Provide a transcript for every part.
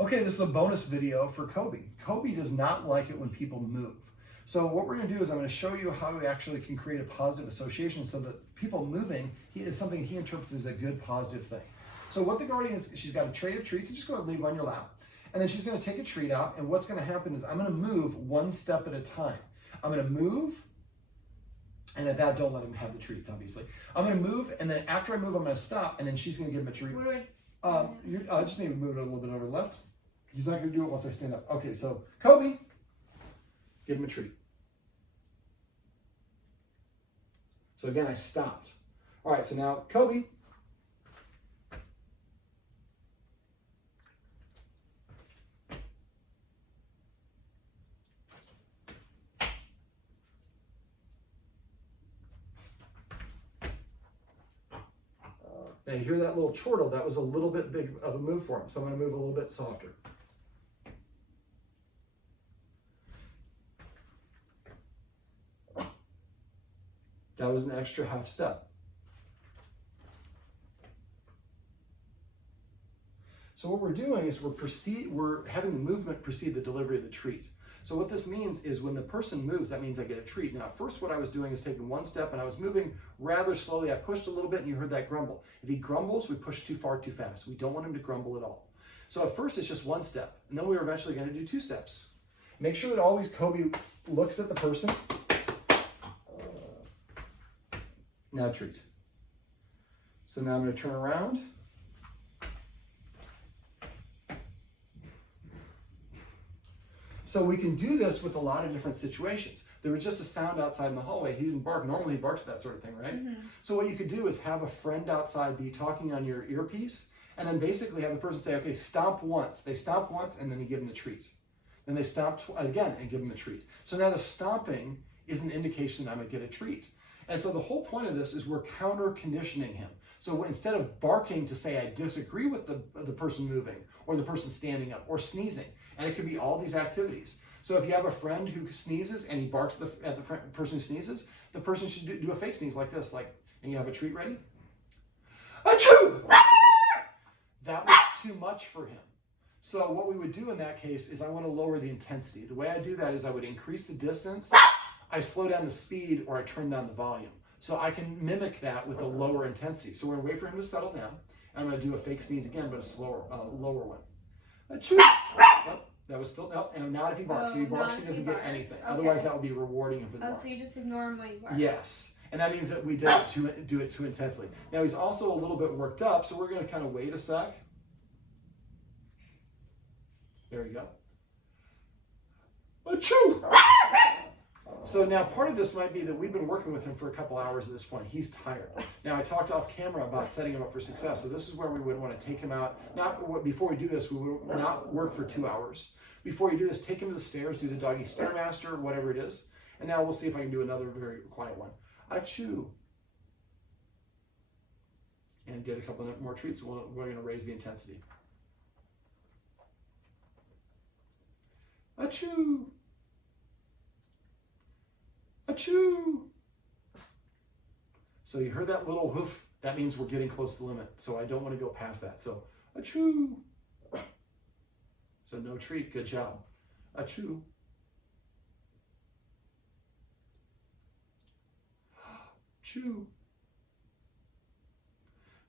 Okay, this is a bonus video for Kobe. Kobe does not like it when people move. So what we're going to do is I'm going to show you how we actually can create a positive association so that people moving is something he interprets as a good positive thing. So what the guardian is, she's got a tray of treats, and just go ahead and leave on your lap. And then she's going to take a treat out, and what's going to happen is I'm going to move one step at a time. I'm going to move, and at that, don't let him have the treats, obviously. I'm going to move, and then after I move, I'm going to stop, and then she's going to give him a treat. I just need to move it a little bit over to the left. He's not going to do it once I stand up. Okay, so Kobe, give him a treat. So again, I stopped. All right, so now Kobe. Now you hear that little chortle, that was a little bit big of a move for him. So I'm going to move a little bit softer. That was an extra half step. So what we're doing is we're having the movement precede the delivery of the treat. So what this means is when the person moves, that means I get a treat. Now, at first what I was doing is taking one step and I was moving rather slowly. I pushed a little bit and you heard that grumble. If he grumbles, we push too far too fast. We don't want him to grumble at all. So at first it's just one step, and then we're eventually going to do two steps. Make sure that always Kobe looks at the person. Now treat. So now I'm going to turn around. So we can do this with a lot of different situations. There was just a sound outside in the hallway. He didn't bark. Normally he barks, that sort of thing, right? Mm-hmm. So what you could do is have a friend outside be talking on your earpiece, and then basically have the person say, okay, stomp once. They stomp once, and then you give them the treat. Then they stomp again and give them the treat. So now the stomping is an indication that I'm going to get a treat. And so the whole point of this is we're counter-conditioning him. So instead of barking to say I disagree with the person moving, or the person standing up, or sneezing, and it could be all these activities. So if you have a friend who sneezes and he barks at the person who sneezes, the person should do a fake sneeze like this, and you have a treat ready? Achoo! That was too much for him. So what we would do in that case is I want to lower the intensity. The way I do that is I would increase the distance, I slow down the speed, or I turn down the volume. So I can mimic that with a lower intensity. So we're going to wait for him to settle down. I'm going to do a fake sneeze again, but a slower, lower one. Achoo! Oh, that was still, no, and not if he barks. If he barks, he doesn't get anything. Okay. Otherwise, that would be rewarding him for the bark. So you just ignore him when you bark? Yes. And that means that we didn't do it too intensely. Now, he's also a little bit worked up, so we're going to kind of wait a sec. There we go. Achoo! So now part of this might be that we've been working with him for a couple hours at this point. He's tired. Now I talked off camera about setting him up for success. So this is where we would want to take him out. Before we do this, we would not work for 2 hours. Before you do this, take him to the stairs, do the doggy stairmaster, whatever it is. And now we'll see if I can do another very quiet one. Achoo. And get a couple more treats. We're going to raise the intensity. Achoo. Achoo! So you heard that little hoof, that means we're getting close to the limit. So I don't want to go past that. So achoo! So no treat, good job. Achoo! Achoo!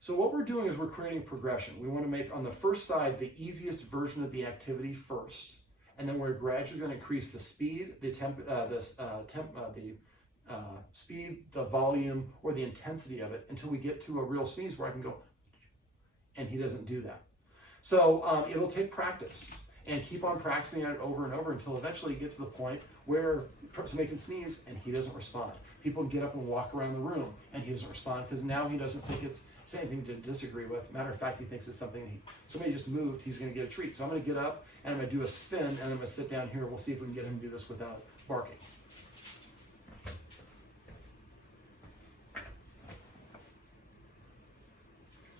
So what we're doing is we're creating progression. We want to make on the first side the easiest version of the activity first. And then we're gradually going to increase the speed, the speed, the volume, or the intensity of it until we get to a real sneeze where I can go, and he doesn't do that. So it'll take practice, and keep on practicing it over and over until eventually you get to the point where somebody can sneeze and he doesn't respond. People get up and walk around the room and he doesn't respond because now he doesn't think it's anything to disagree with. Matter of fact, he thinks it's something somebody just moved, he's going to get a treat. So I'm going to get up and I'm going to do a spin and I'm going to sit down here. We'll see if we can get him to do this without barking.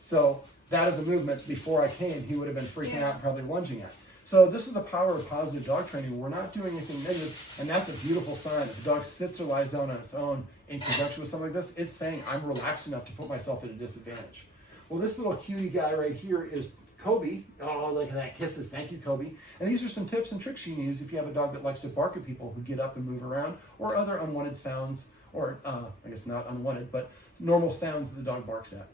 So that is a movement. Before I came, he would have been freaking out and probably lunging at. So this is the power of positive dog training. We're not doing anything negative, and that's a beautiful sign. If a dog sits or lies down on its own in conjunction with something like this, it's saying, I'm relaxed enough to put myself at a disadvantage. Well, this little Huey guy right here is Cobe. Oh, look at that, kisses. Thank you, Cobe. And these are some tips and tricks you can use if you have a dog that likes to bark at people who get up and move around, or other unwanted sounds, or I guess not unwanted, but normal sounds that the dog barks at.